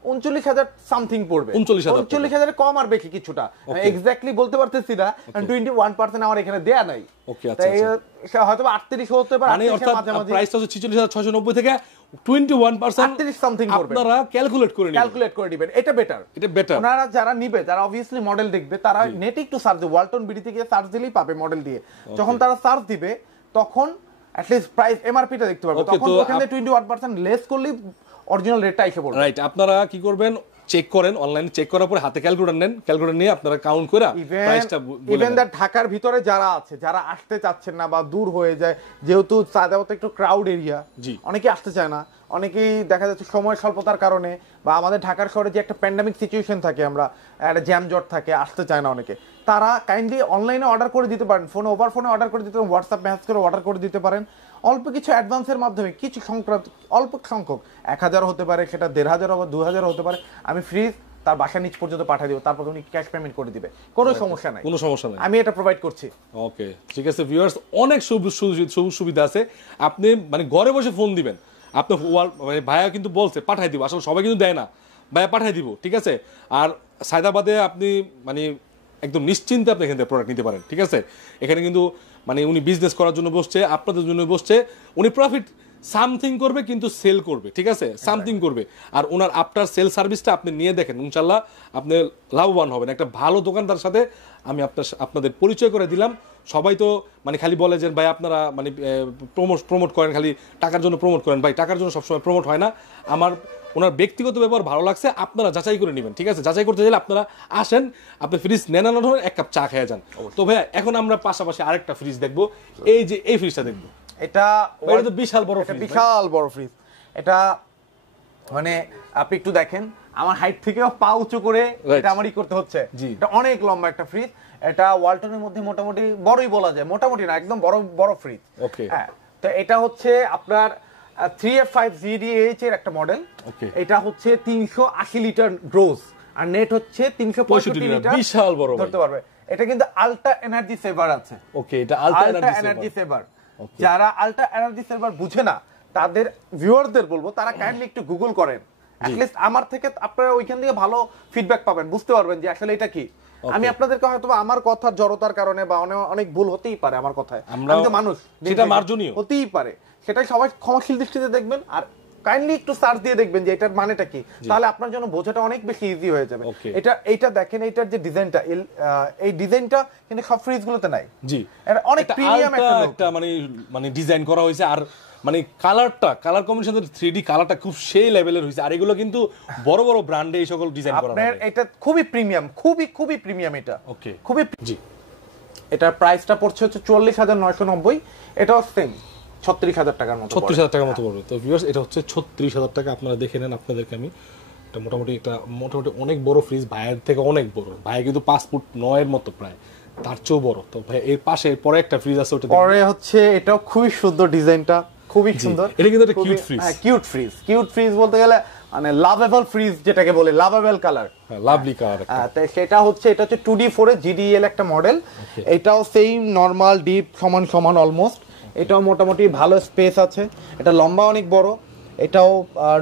39,000 সামথিং পড়বে। 39,000 কম আর বেশি কিছুটা এক্স্যাক্টলি বলতে পারতেছি না, 21% আমার এখানে দেয়া নাই। ওকে, আচ্ছা হয়তো 38 হতে পারে, মানে অর্থাৎ প্রাইসটা হচ্ছে 46,690 থেকে 21% 38 সামথিং পড়বে। আপনারা ক্যালকুলেট করে দিবেন, এটা বেটার। ওনারা যারা নিবে, যারা অবভিয়াসলি মডেল দেখবে, তারা নেটে একটু সার্চ দিবে, ওয়ালটন বিডি থেকে সার্চ দিলেই পাবে মডেল দিয়ে। যখন তারা সার্চ দিবে তখন অ্যাট লিস্ট প্রাইস এমআরপিটা দেখতে পারবে, তখন ওখানে 21% লেস করলেই অরিজিনাল রেটটা এসে পড়বে। রাইট, আপনারা কি করবেন, চেক করেন, অনলাইনে চেক করার পর হাতে ক্যালকুলেটর নেন, ক্যালকুলেটর নিয়ে আপনারা কাউন্ট করে প্রাইসটা বলে ইভেন দ্যাট ঢাকার ভিতরে যারা আছে, যারা আসতে চাচ্ছেন না বা দূর হয়ে যায়, যেহেতু সাদাবত একটু ক্রাউড এরিয়া, অনেকে আসতে চায় না, অনেকেই দেখা যাচ্ছে সময় স্বল্পতার কারণে বা আমাদের ঢাকার শহরে যে একটা প্যান্ডামিক সিচুয়েশন থাকে, আমরা একটা জ্যাম জট থাকে, আসতে চায় না অনেকে, তারা কাইন্ডলি অনলাইনে অর্ডার করে দিতে পারেন, ফোনে ওভার ফোনে অর্ডার করে দিতে পারেন, হোয়াটসঅ্যাপ মেসেজ করে অর্ডার করে দিতে পারেন অল্প কিছু অ্যাডভান্সের মাধ্যমে, কিছু অল্প সংখ্যক 1000 হতে পারে, সেটা 1500 বা 2000 হতে পারে, আমি ফ্রিজ তার বাসা নিচ পর্যন্ত পাঠিয়ে দিব, তারপর উনি ক্যাশ পেমেন্ট করে দিবে, কোনো সমস্যা নাই, কোনো সমস্যা নাই, আমি এটা প্রোভাইড করছি। ওকে ঠিক আছে ভিউয়ার্স, অনেক সুবিধা আছে। আপনি মানে ঘরে বসে ফোন দিবেন, আপনি মানে ভাইয়া কিন্তু বলছে পাঠাই দিব, আসলে সবাই কিন্তু দেয় না, ভাইয়া পাঠাই দিব, ঠিক আছে। আর সায়দাবাদে আপনি মানে একদম নিশ্চিন্তে আপনি এখান থেকে প্রোডাক্ট নিতে পারেন, ঠিক আছে। এখানে কিন্তু মানে উনি বিজনেস করার জন্য বসছে, আপনাদের জন্য বসছে, উনি প্রফিট সামথিং করবে কিন্তু সেল করবে, ঠিক আছে, সামথিং করবে। আর ওনার আফটার সেল সার্ভিসটা আপনি নিয়ে দেখেন, ইনশাল্লাহ আপনি লাভবান হবেন। একটা ভালো দোকানদার সাথে আমি আপনাদের পরিচয় করে দিলাম। সবাই তো মানে খালি বলে যে ভাই আপনারা মানে প্রমোট করেন, খালি টাকার জন্য প্রমোট করেন, ভাই টাকার জন্য সবসময় প্রমোট হয় না। আমার ওনার ব্যক্তিগত ব্যবহার ভালো লাগছে, আপনারা যাচাই করে নেবেন, ঠিক আছে। যাচাই করতে চাইলে আপনারা আসেন, আপনি ফ্রিজ নেন, এক কাপ চা খেয়ে যান। তো ভাইয়া এখন আমরা পাশাপাশি আরেকটা ফ্রিজ দেখবো, এই যে এই ফ্রিজটা দেখবো, এটা তো বিশাল বড় ফ্রিজ, বিশাল বড় ফ্রিজ। এটা মানে আপনি একটু দেখেন, আমার হাইট থেকেও পা উঁচু করে এটা আমারই করতে হচ্ছে। এটা অনেক লম্বা একটা ফ্রিজ, এটা ওয়ালটনের মধ্যে মোটামুটি বড়ই বলা যায়, মোটামুটি না একদম বড় বড় ফ্রিজ। ওকে, হ্যাঁ, তো এটা হচ্ছে আপনার 3F5 GDH এর একটা মডেল। এটা হচ্ছে 380 লিটার গ্রোস, আর নেট হচ্ছে 365 লিটার, বিশাল বড় ধরতে পারবে। এটা কিন্তু আলট্রা এনার্জি সেভার আছে। ওকে, এটা আলট্রা এনার্জি সেভার। যারা আলট্রা এনার্জি সেভার বুঝে না, তাদের ভিউয়ারদের বলবো তারা কাইন্ডলি একটু গুগল করেন, অ্যাটলিস্ট আমার থেকে আপনারা ওইখান থেকে ভালো ফিডব্যাক পাবেন, বুঝতে পারবেন যে আসলে এটা কি। আমি আপনাদেরকে হয়তো আমার কথার জড়তার কারণে বা অনেক ভুল হতেই পারে আমার কথায়, আমি তো মানুষ, সেটা মার্জনীয় হতেই পারে, সেটাই সবাই ক্ষমাশীল দৃষ্টিতে দেখবেন। আর কাইন্ডলি একটু সার্চ দিয়ে দেখবেন যে এটার মানেটা কি, তাহলে আপনার জন্য বোঝাটা অনেক বেশি ইজি হয়ে যাবে। এইটা দেখেন, এইটার যে ডিজাইনটা, এই ডিজাইনটা কিন্তু সব ফ্রিজগুলোতে নাই। জি, এটা অনেক প্রিমিয়াম একটা মানে ডিজাইন করা হয়েছে। আর মানে কালার কম্বিনেশন 3D কালারটা খুব সেই লেভেলের হয়েছে। আর এগুলো কিন্তু বড় বড় ব্র্যান্ডে এই সকল ডিজাইন করা হয়। এটা খুবই প্রিমিয়াম, খুবই প্রিমিয়াম। এটা ওকে, খুবই জি। এটার প্রাইসটা পড়ছে হচ্ছে 44,990, এটাও সেম 36,000 টাকার মতো, 36,000 টাকার মতো পড়বে। তো ভিউয়ার্স, এটা হচ্ছে 36,000 টাকা। আপনারা দেখে নেন, আপনাদেরকে আমি এটা মোটামুটি অনেক বড় ফ্রিজ, ভাইয়ের থেকে অনেক বড়। ভাই কিন্তু 5 ফুট 9 এর মতো, প্রায় তার চেয়েও বড়। তো ভাই এর পাশে পরে একটা ফ্রিজ আছে, ওটা পরে হচ্ছে এটাও খুবই সুন্দর, ডিজাইনটা খুবই সুন্দর। এটা কিন্তু একটা কিউট ফ্রিজ। কিউট ফ্রিজ বলতে গেলে মানে লাভেবল ফ্রিজ, যেটাকে বলে লাভেবল কালার, লাভলি কালার। তাই সেটা হচ্ছে, এটা হচ্ছে 2D4 GDL একটা মডেল। এটাও সেম নরমাল ডিপ সমান অলমোস্ট। এটাও মোটামুটি ভালো স্পেস আছে, এটা লম্বা অনেক বড়। এটাও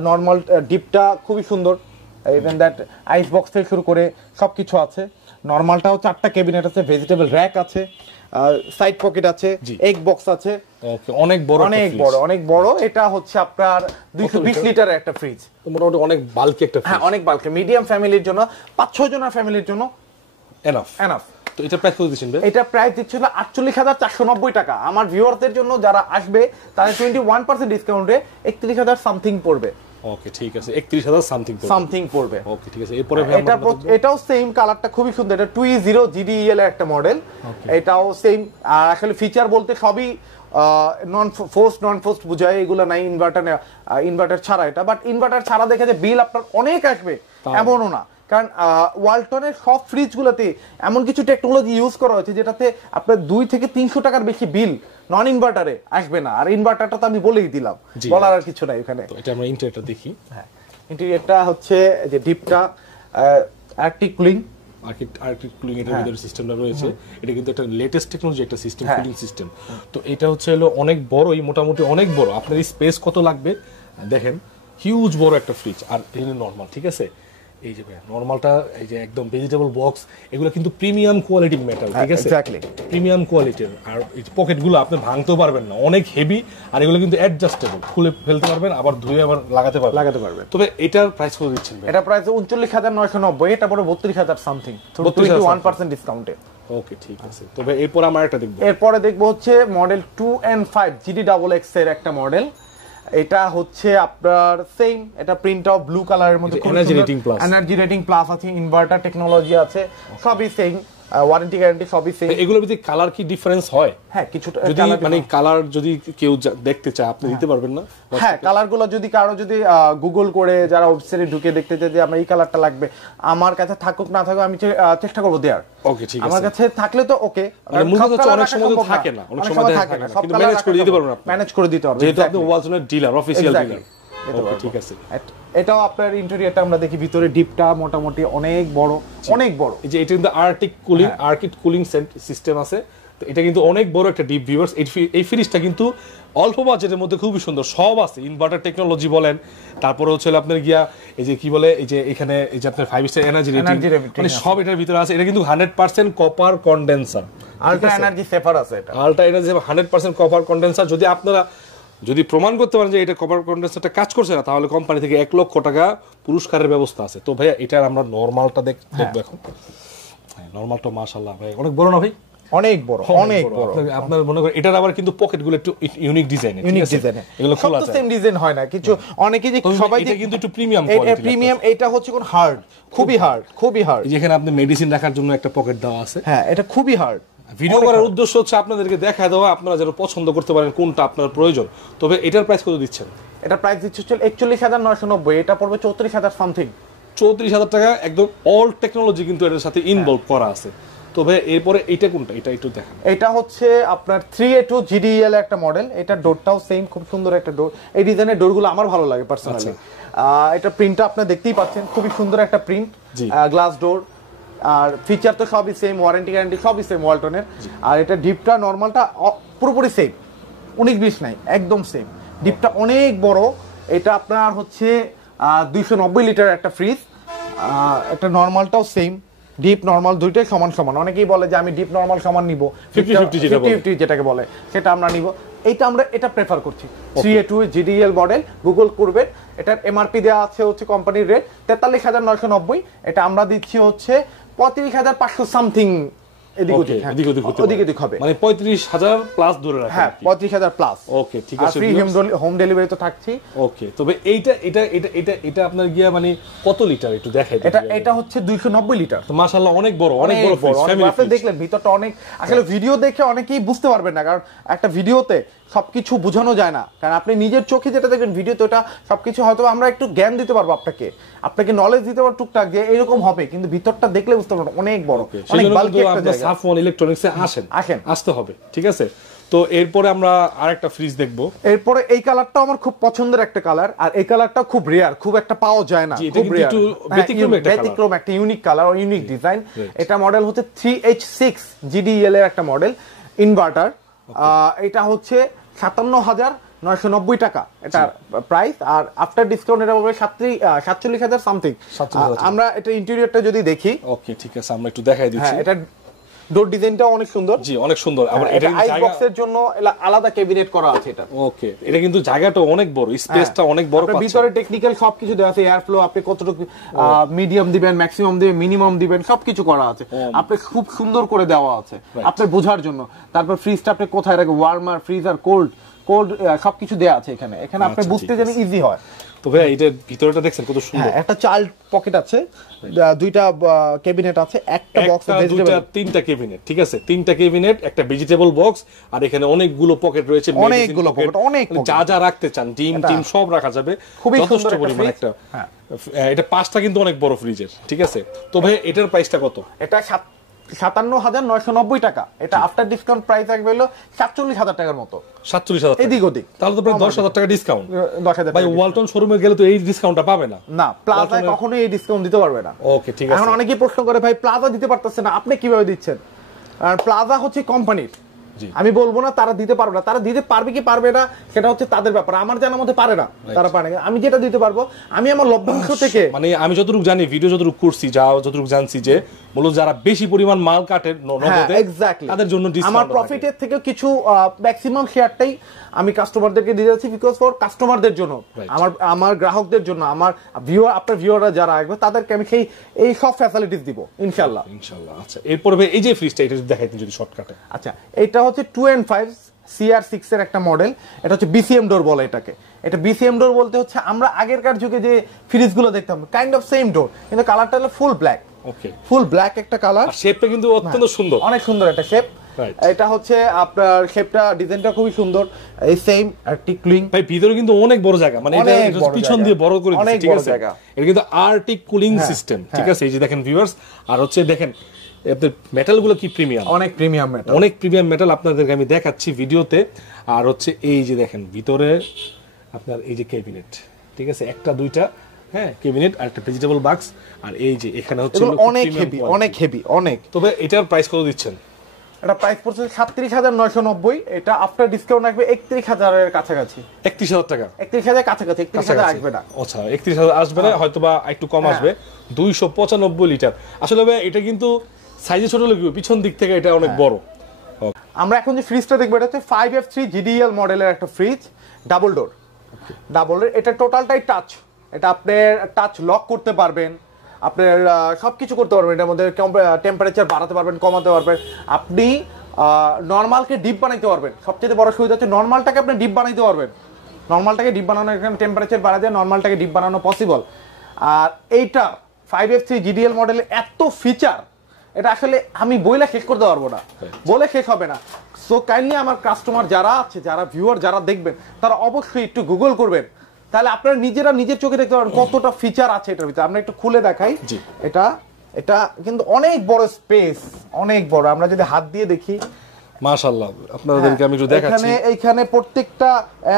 নরমাল ডিপটা খুবই সুন্দর, ইভেন দ্যাট আইস বক্স থেকে শুরু করে সবকিছু আছে। নরমালটাও 4টা ক্যাবিনেট আছে, ভেজিটেবল র্যাক আছে, সাইড পকেট আছে, এগ বক্স আছে। ওকে, অনেক বড়। এটা হচ্ছে আপনার 220 লিটারের একটা ফ্রিজ, মোটামুটি অনেক বাল্কি একটা ফ্রিজ। হ্যাঁ, অনেক বাল্কি, মিডিয়াম ফ্যামিলির জন্য, 5-6 জনের ফ্যামিলির জন্য এনাফ। তো এটা প্রাইস কত দিচ্ছেন? এটা প্রাইস দিচ্ছিল 48,490 টাকা। আমার ভিউয়ারদের জন্য যারা আসবে তাদের 21% ডিসকাউন্টে 31,000 সামথিং পড়বে। ওকে, ঠিক আছে, 31,000 সামথিং পড়বে। ওকে, ঠিক আছে। এরপরে এটাও সেম, কালারটা খুবই সুন্দর। এটা 2E0 GDEL এর একটা মডেল। এটাও সেম। আর আসলে ফিচার বলতে সবই নন ফোর্সড বুঝায়, এগুলো নাই ইনভার্টার ছাড়া এটা। বাট ইনভার্টার ছাড়া দেখে যে বিল আপনার অনেক আসবে এমনও না, কারণ ওয়ালটনের সব ফ্রিজগুলোতে এমন কিছু টেকনোলজি ইউজ করা হয়েছে যেটাতে আপনার 200 থেকে 300 টাকার বেশি বিল নন ইনভার্টারে আসবে না। আর ইনভার্টারটা তো আমি বলেই দিলাম, বলার আর কিছু নাই এখানে। তো এটা আমরা ইন্টেরিয়রটা দেখি। হ্যাঁ, ইন্টেরিয়রটা হচ্ছে যে ডিপটা আর্কটিক কুলিং, এর ভিতরে সিস্টেমটা রয়েছে। এটা কিন্তু একটা লেটেস্ট টেকনোলজি একটা সিস্টেম, কুলিং সিস্টেম। তো এটা হচ্ছে হলো অনেক বড়ই, মোটামুটি অনেক বড়। আপনার স্পেস কত লাগবে দেখেন, হিউজ বড় একটা ফ্রিজ। আর এটা নরমাল, ঠিক আছে। এই যে নরমালটা, এই যে একদম ভেজিটেবল বক্স, এগুলো কিন্তু প্রিমিয়াম কোয়ালিটির মেটাল, ঠিক আছে, প্রিমিয়াম কোয়ালিটির। আর এই পকেটগুলো আপনি ভাঙতেও পারবেন না, অনেক হেভি। আর এগুলো কিন্তু অ্যাডজাস্টেবল, খুলে ফেলতে পারবেন, আবার ধুয়ে আবার লাগাতে পারবেন। তবে এটার প্রাইস কত দিচ্ছেন? এটা প্রাইস 39,990, এটা পড়ে 32,000 সামথিং, 21% ডিসকাউন্টে। ওকে, ঠিক আছে। তবে এরপর আমরা একটা দেখব, এরপরে দেখবো হচ্ছে মডেল 2N5 GDXX এর একটা মডেল। এটা হচ্ছে আপনার সেম, এটা প্রিন্ট অফ ব্লু কালারের মধ্যে, এনার্জি রেটিং প্লাস আছে, ইনভার্টার টেকনোলজি আছে, সবই সেম। ওয়ারেন্টি গ্যারান্টি সবই সেম। এগুলোর ভিতরে কালার কি ডিফারেন্স হয়? হ্যাঁ কিছুটা, যদি মানে কালার যদি কেউ দেখতে চায় আপনি দিতে পারবেন না? হ্যাঁ কালারগুলো যদি কারো যদি গুগল করে যারা ওয়েবসাইটে ঢুকে দেখতে চায় যে আমার এই কালারটা লাগবে, আমার কাছে থাকুক না থাকুক আমি চেষ্টা করব দেওয়ার। ওকে ঠিক আছে, আমার কাছে থাকলে তো ওকে, মূলত অনেক সময় তো থাকে না, অনেক সময় থাকে না, কিন্তু ম্যানেজ করে দিতে পারবেন আপনি, ম্যানেজ করে দিতে পারবেন যেহেতু আপনি ওয়ালটনের ডিলার, অফিশিয়াল ডিলার। ওকে ঠিক আছে। এটাও আপনার ইন্টেরিয়রটা আমরা দেখি, ভিতরে ডিপটা মোটামুটি অনেক বড়, অনেক বড়। এই যে এটা কিন্তু আর্টিক কুলিং সিস্টেম আছে, তো এটা কিন্তু অনেক বড় একটা ডিপ। ভিউয়ার্স এই ফ্রিজটা কিন্তু অল্প বাজেটের মধ্যে খুবই সুন্দর, সব আছে, ইনভার্টার টেকনোলজি বলেন, তারপরে হচ্ছে আপনার গিয়া এই যে কি বলে এই যে এখানে এই যে আপনার 5 স্টার এনার্জি রেটিং, মানে সব এটার ভিতরে আছে। এটা কিন্তু 100% copper condenser, ultra energy saver আছে, এটা আলট্রা এনার্জি 100% কপার কন্ডেন্সার। যদি আপনারা প্রমাণ করতে পারেন যে এটা কপার কন্ডেন্সারটা কাজ করছে না, তাহলে কোম্পানি থেকে 1 লক্ষ টাকা পুরস্কারের ব্যবস্থা আছে। তো ভাইয়া এটার আমরা নরমালটা দেখবো এখন। হ্যাঁ নরমালটা মাশাআল্লাহ ভাই অনেক বড় না ভাই? অনেক বড়, অনেক বড়। আপনার মনে করেন এটার আবার কিন্তু পকেটগুলো একটু ইউনিক ডিজাইন, এগুলো খোলা আছে, সেম ডিজাইন হয় না কিছু, অনেকে যে সবাই এটা কিন্তু একটু প্রিমিয়াম কোয়ালিটি, প্রিমিয়াম। এটা হচ্ছে কোন হার্ড, খুবই হার্ড, খুবই হার্ড। যেখানে আপনি মেডিসিন রাখার জন্য একটা পকেট দেওয়া আছে। হ্যাঁ এটা খুবই হার্ড। ভিডিও করার উদ্দেশ্য হচ্ছে আপনাদেরকে দেখায় দেওয়া, আপনারা যেন পছন্দ করতে পারেন কোনটা আপনার প্রয়োজন। তবে এটার প্রাইস কত দিচ্ছেন? এটার প্রাইস দিচ্ছে 41,990, এটা পড়বে 34,000 সামথিং। 34,000 টাকা, একদম অল টেকনোলজি কিন্তু এটার সাথে ইনভলভ করা আছে। তবে এরপরে এটা কোনটা, এটা একটু দেখান। এটা হচ্ছে আপনার 3A2 GDEL একটা মডেল, এটা ডোরটাও সেম, খুব সুন্দর একটা ডোর। এই ডিজাইনের ডোরগুলো আমার ভালো লাগে পার্সোনালি। এটা প্রিন্টটা আপনি দেখতেই পাচ্ছেন, খুবই সুন্দর একটা প্রিন্ট, গ্লাস ডোর, আর ফিচার তো সবই সেম, ওয়ারেন্টি গ্যারান্টি সবই সেম ওয়ালটনের। আর এটা ডিপটা নরমালটা পুরোপুরি সেম, 19-20 নাই, একদম সেম। ডিপটা অনেক বড়, এটা আপনার হচ্ছে 290 লিটার একটা ফ্রিজ। এটা নরমালটাও সেম, ডিপ নরমাল দুইটাই সমান সমান। অনেকেই বলে যে আমি ডিপ নরমাল সমান নিব, 50-50 যেটাকে বলে, সেটা আমরা নিব। এটা প্রেফার করছি। 3A2 GDEL মডেল, গুগল করবেন, এটার এমআরপি দেওয়া আছে হচ্ছে কোম্পানির রেট 43,990, এটা আমরা দিচ্ছি হচ্ছে 35,500 সামথিং, এদিক ওদিক হবে, মানে 35,000 প্লাস ধরে রাখেন। হ্যাঁ 35,000 প্লাস। ওকে ঠিক আছে, ফ্রি হোম ডেলিভারি তো থাকছি। ওকে তবে এইটা আপনার গিয়া মানে কত লিটার একটু দেখাই দিন। এটা হচ্ছে 290 লিটার। তো মাশাআল্লাহ অনেক বড়, অনেক বড় ফ্রিজ, ফ্যামিলি ফ্রিজ। আপনি দেখলেন ভিতরটা অনেক, আসলে ভিডিও দেখে অনেকেই বুঝতে পারবেন না, কারণ একটা ভিডিওতে সবকিছু বোঝানো যায় না, কারণ আপনি নিজের চোখে যেটা দেখবেন ভিডিওতে, ওটা সবকিছু হয়তো আমরা একটু জ্ঞান দিতে পারবো আপনাকে নলেজ দিতে পারবো টুকটাক, যে এরকম হবে, কিন্তু ভিতরটা দেখলে বুঝতে পারবেন অনেক বড়, অনেক বাল্কি একটা জায়গা। সাফওয়ান ইলেকট্রনিক্সে আসতে হবে, ঠিক আছে। তো এরপরে আমরা আরেকটা ফ্রিজ দেখব। এরপরে এই কালারটা আমার খুব পছন্দের একটা কালার, আর এই কালারটা খুব রেয়ার, খুব একটা পাওয়া যায় না, খুব রেয়ার, ব্যতিক্রম একটা ইউনিক কালার, ইউনিক ডিজাইন। এটা মডেল হচ্ছে 3H6 GDEL এর একটা মডেল, ইনভার্টার। এটা হচ্ছে 57,990 টাকা এটা প্রাইস, আর আফটার ডিসকাউন্ট এটা হবে 47,000 সামথিং। আমরা এটা ইন্টেরিয়রটা যদি দেখি, ওকে ঠিক আছে, আমরা একটু দেখাই দিচ্ছি। হ্যাঁ এটা ডোর ডিজাইনটা অনেক সুন্দর, জি অনেক সুন্দর। আবার এটা আইস বক্সের জন্য আলাদা ক্যাবিনেট করা আছে এটা। ওকে এটা কিন্তু জায়গাটা অনেক বড়, স্পেসটা অনেক বড় পাচ্ছেন। ভিতরে টেকনিক্যাল সবকিছু দেওয়া আছে, এয়ার ফ্লো আপনি কতটুকু মিডিয়াম দিবেন, ম্যাক্সিমাম দিবেন, মিনিমাম দিবেন, সবকিছু করা আছে। আপনি খুব সুন্দর করে দেওয়া আছে আপনার বোঝার জন্য। তারপর ফ্রিজটা আপনি কোথায় রাখবেন, ওয়ার্মার, ফ্রিজার, কোল্ড সবকিছু দেওয়া আছে এখানে, আপনি বুঝতে যেন ইজি হয়। তো ভাই এটার ভিতরটা দেখছেন কত সুন্দর, একটা চাইল্ড পকেট আছে, দুইটা ক্যাবিনেট আছে, একটা বক্স, তিনটা ক্যাবিনেট, ঠিক আছে, তিনটা ক্যাবিনেট, একটা ভেজিটেবল বক্স, আর এখানে অনেকগুলো পকেট রয়েছে, অনেকগুলো পকেট, অনেক যা রাখতে চান, ডিম সব রাখা যাবে, খুবই যথেষ্ট পরিমাণ একটা। এটা পাঁচটা কিন্তু অনেক বড় ফ্রিজের, ঠিক আছে। তো ভাই এটার প্রাইসটা কত? এটা 57,990 টাকা। এটা আফটার ডিসকাউন্ট প্রাইস থাকবে হলো 47,000 টাকার মতো। 47,000 এদিক ওদিক, তাহলে তো প্রায় 10,000 টাকা ডিসকাউন্ট। 10,000 ভাই ওয়ালটন শোরুমে গেলে তো এই ডিসকাউন্টটা পাবে না, না প্লাজায় কখনোই এই ডিসকাউন্ট দিতে পারবে না। ওকে ঠিক আছে। এখন অনেকেই প্রশ্ন করে ভাই প্লাজা দিতে পারতেছে না, আপনি কিভাবে দিচ্ছেন? আর প্লাজা হচ্ছে কোম্পানির, আমি বলবো না তারা দিতে পারবে না, তারা দিতে পারবে কি পারবে না সেটা হচ্ছে তাদের ব্যাপার, আমার জানার মধ্যে পারে না, তারা পারে না। আমি যেটা দিতে পারবো, আমি আমার লভ্যাংশ থেকে, মানে আমি যতটুকু জানি, ভিডিও যতটুকু করছি, যতটুকু জানছি, যে মূলত যারা বেশি পরিমাণ মাল কাটে তাদের জন্য আমার প্রফিটের থেকে কিছু ম্যাক্সিমাম শেয়ারটাই আমি কাস্টমারদেরকে দিয়ে যাচ্ছি, বিকজ ফর কাস্টমারদের জন্য, আমার গ্রাহকদের জন্য, আমার আপনার ভিউয়াররা যারা আসবে তাদেরকে আমি এই সব ফ্যাসিলিটিস দিব ইনশাআল্লাহ। আচ্ছা এরপরে এই যে ফ্রিজটা, এটা দেখাইতেন যদি শর্টকাটে। আচ্ছা এটা হচ্ছে 2N5 CR6 এর একটা মডেল, এটা হচ্ছে BCM ডোর বলে এটাকে। এটা BCM ডোর বলতে হচ্ছে আমরা আগেরকার যুগে যে ফ্রিজগুলো দেখতাম কাইন্ড অফ সেম ডোর, কিন্তু কালারটা হলো ফুল ব্ল্যাক, ওকে, ফুল ব্ল্যাক একটা কালার, শেপটা কিন্তু অত্যন্ত সুন্দর, অনেক সুন্দর একটা শেপ। এটা হচ্ছে আপনার শেপটা, ডিজাইনটা খুবই সুন্দর, এই সেম আর্টিক কুলিং। ভাই ভিতরে কিন্তু অনেক বড় জায়গা, মানে এটা পিছন দিয়ে বড় করে দিয়েছে, ঠিক আছে, এটা কিন্তু আর্টিক কুলিং সিস্টেম, ঠিক আছে। এই যে দেখেন ভিউয়ার্স, আর হচ্ছে দেখেন আপনাদের মেটাল গুলো কি প্রিমিয়াম, অনেক প্রিমিয়াম মেটাল, অনেক প্রিমিয়াম মেটাল আপনাদেরকে আমি দেখাচ্ছি ভিডিওতে। আর হচ্ছে এই যে দেখেন ভিতরে আপনার এই যে ক্যাবিনেট, ঠিক আছে, একটা দুইটা, হ্যাঁ ক্যাবিনেট আর একটা ভেজিটেবল বাক্স, আর এই যে এখানে হচ্ছে অনেক হেভি, অনেক হেভি, অনেক। তবে এটার প্রাইস কত দিচ্ছেন? এটা প্রাইস পড়ছে 37,990, এটা আফটার ডিসকাউন্ট আসবে 31,000 এর কাছাকাছি। 31,000 টাকা? 31,000 কাছাকাছি, 31,000 আসবে না। আচ্ছা 31,000 আসবে না, হয়তো বা একটু কম আসবে। 295 লিটার। আসলে ভাই এটা কিন্তু সাইজে ছোট লাগবে, পিছন দিক থেকে এটা অনেক বড়। আমরা এখন যে ফ্রিজটা দেখবো এটা হচ্ছে 5F3 GDL মডেলের একটা fridge, double door. Double door, এটা টোটালটাই টাচ, এটা আপনি টাচ লক করতে পারবেন, আপনার সবকিছু করতে পারবেন, এটার মধ্যে টেম্পারেচার বাড়াতে পারবেন, কমাতে পারবেন, আপনি নর্মালকে ডিপ বানাইতে পারবেন। সবচেয়ে বড় সুবিধা হচ্ছে নর্মালটাকে আপনি ডিপ বানাইতে পারবেন, নর্মালটাকে ডিপ বানানো, এখানে টেম্পারেচার বাড়া যায়, নর্মালটাকে ডিপ বানানো পসিবল। আর এইটা 5F3 GDL মডেলের এত ফিচার, এটা আসলে আমি বইলে শেষ করতে পারবো না, বলে শেষ হবে না। সো কাইন্ডলি আমার কাস্টমার যারা আছে, যারা ভিউয়ার যারা দেখবেন, তারা অবশ্যই একটু গুগল করবেন, তাহলে আপনারা নিজেরা নিজের চোখে দেখতে পারবেন কতটা ফিচার আছে এটার ভিতরে। আমরা একটু খুলে দেখাই। এটা এটা কিন্তু অনেক বড় স্পেস, অনেক বড়। আমরা যদি হাত দিয়ে দেখি, মাশাআল্লাহ, আপনাদেরকে আমি একটু দেখাচ্ছি। এইখানে প্রত্যেকটা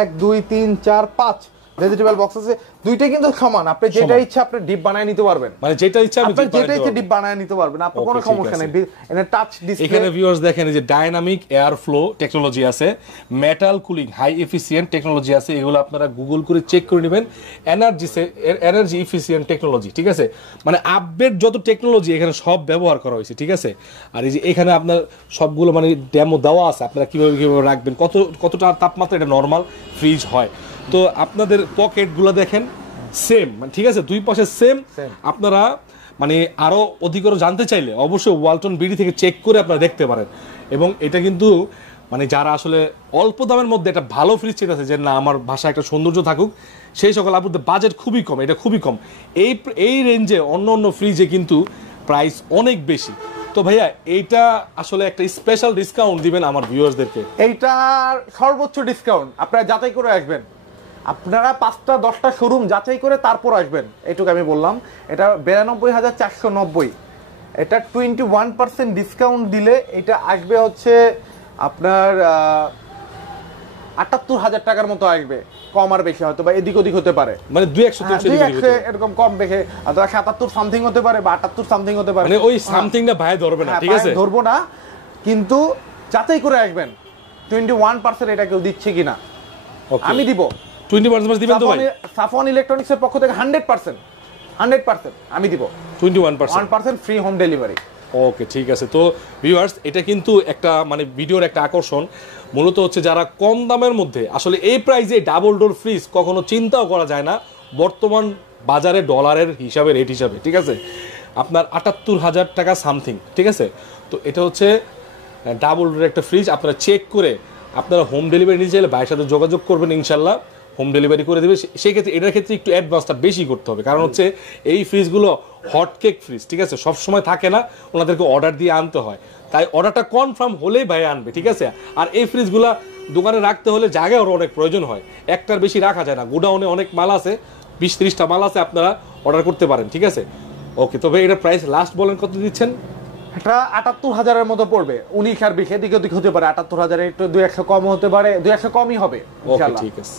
1 2 3 4 5 ভেজিটেবল বক্স আছে, দুইটাই কিন্তু সমান। আপনি যেটা ইচ্ছা আপনি ডিপ বানায় নিতে পারবেন, মানে যেটা ইচ্ছা আপনি যেটা ইচ্ছা ডিপ বানায় নিতে পারবেন, আপনার কোনো সমস্যা নেই। এখানে টাচ ডিসপ্লে, এখানে ভিউয়ার্স দেখেন এই যে ডাইনামিক এয়ার ফ্লো টেকনোলজি আছে, metal cooling high efficient technology আছে, এগুলো আপনারা গুগল করে চেক করে নেবেন। এনার্জি এফিসিয়েন্ট টেকনোলজি, ঠিক আছে, মানে আপডেট যত টেকনোলজি এখানে সব ব্যবহার করা হয়েছে, ঠিক আছে। আর এই যে এখানে আপনার সবগুলো মানে ডেমো দেওয়া আছে, আপনারা কিভাবে কিভাবে রাখবেন, কতটা তাপমাত্রা এটা নরমাল ফ্রিজ হয়। তো আপনাদের পকেটগুলো দেখেন সেম, ঠিক আছে, দুই পাশে সেম। আপনারা মানে আরো অধিকতর জানতে চাইলে অবশ্যই ওয়ালটন বিডি থেকে চেক করে আপনারা দেখতে পারেন। এবং এটা কিন্তু মানে যারা আসলে অল্প দামের মধ্যে একটা ভালো ফ্রিজ চেয়েছে, যে না আমার বাসায় একটা সৌন্দর্য থাকুক, সেই সকল আপনাদের বাজেট খুবই কম, এটা খুবই কম। এই রেঞ্জে অন্য অন্য ফ্রিজে কিন্তু প্রাইস অনেক বেশি। তো ভাইয়া এইটা আসলে একটা স্পেশাল ডিসকাউন্ট দিবেন আমার ভিউয়ার্সদেরকে? এইটার সর্বোচ্চ ডিসকাউন্ট আপনারা যাচাই করে আসবেন, আপনারা 5টা 10টা শোরুম যাচাই করে তারপর আসবেন, এইটুকু আমি বললাম। এটা 92,490, এটা 21% ডিসকাউন্ট দিলে এটা আসবে হচ্ছে আপনার 78,000 টাকার মতো আসবে, কম আর বেশি হয়তো বা এদিক ওদিক হতে পারে, মানে 200 এরকম কম বেশি, অথবা 77 সামথিং হতে পারে বা 78 সামথিং হতে পারে, মানে ওই সামথিংটা ভাই ধরবে না, ঠিক আছে, ধরবো না, কিন্তু যাচাই করে আসবেন 21% এটা কেউ দিচ্ছে কিনা। আমি দিব 20% দিবেন তো ভাই? সাফওয়ান ইলেকট্রনিক্স এর পক্ষ থেকে 100% আমি দিব 21% ফ্রি হোম ডেলিভারি। ওকে, ঠিক আছে। তো ভিউয়ার্স, এটা কিন্তু একটা মানে ভিডিওর একটা আকর্ষণ মূলত হচ্ছে যারা কম দামের মধ্যে, আসলে এই প্রাইসে ডাবল ডোর ফ্রিজ কখনো চিন্তাও করা যায় না বর্তমান বাজারে ডলারের হিসাবে, রেট হিসাবে, ঠিক আছে, আপনার 78,000 টাকা সামথিং, ঠিক আছে। তো এটা হচ্ছে ডাবল ডোর একটা ফ্রিজ, আপনারা চেক করে আপনারা হোম ডেলিভারি নিতে চাইলে ভাইয়ের সাথে যোগাযোগ করবেন, ইনশাল্লাহ হোম ডেলিভারি করে দেবে। সেক্ষেত্রে এটার ক্ষেত্রে একটু অ্যাডভান্সটা বেশি করতে হবে, কারণ হচ্ছে এই ফ্রিজগুলো হট কেক ফ্রিজ, ঠিক আছে, সব সময় থাকে না, ওনাদেরকে অর্ডার দিয়ে আনতে হয়, তাই অর্ডারটা কনফার্ম হলেই ভাই আনবে, ঠিক আছে। আর এই ফ্রিজগুলো দোকানে রাখতে হলে জায়গায় ওর অনেক প্রয়োজন হয়, একটার বেশি রাখা যায় না, গোডাউনে অনেক মাল আছে, 20-30টা মাল আছে, আপনারা অর্ডার করতে পারেন, ঠিক আছে। ওকে, তবে এটার প্রাইস লাস্ট বলেন কত দিচ্ছেন? এটা 78,000 এর মতো পড়বে, 19 আর 20 এদিক ওদিক হতে পারে, 78,000 একটু 200 কম হতে পারে, 200 কমই হবে ইনশাআল্লাহ। ঠিক আছে।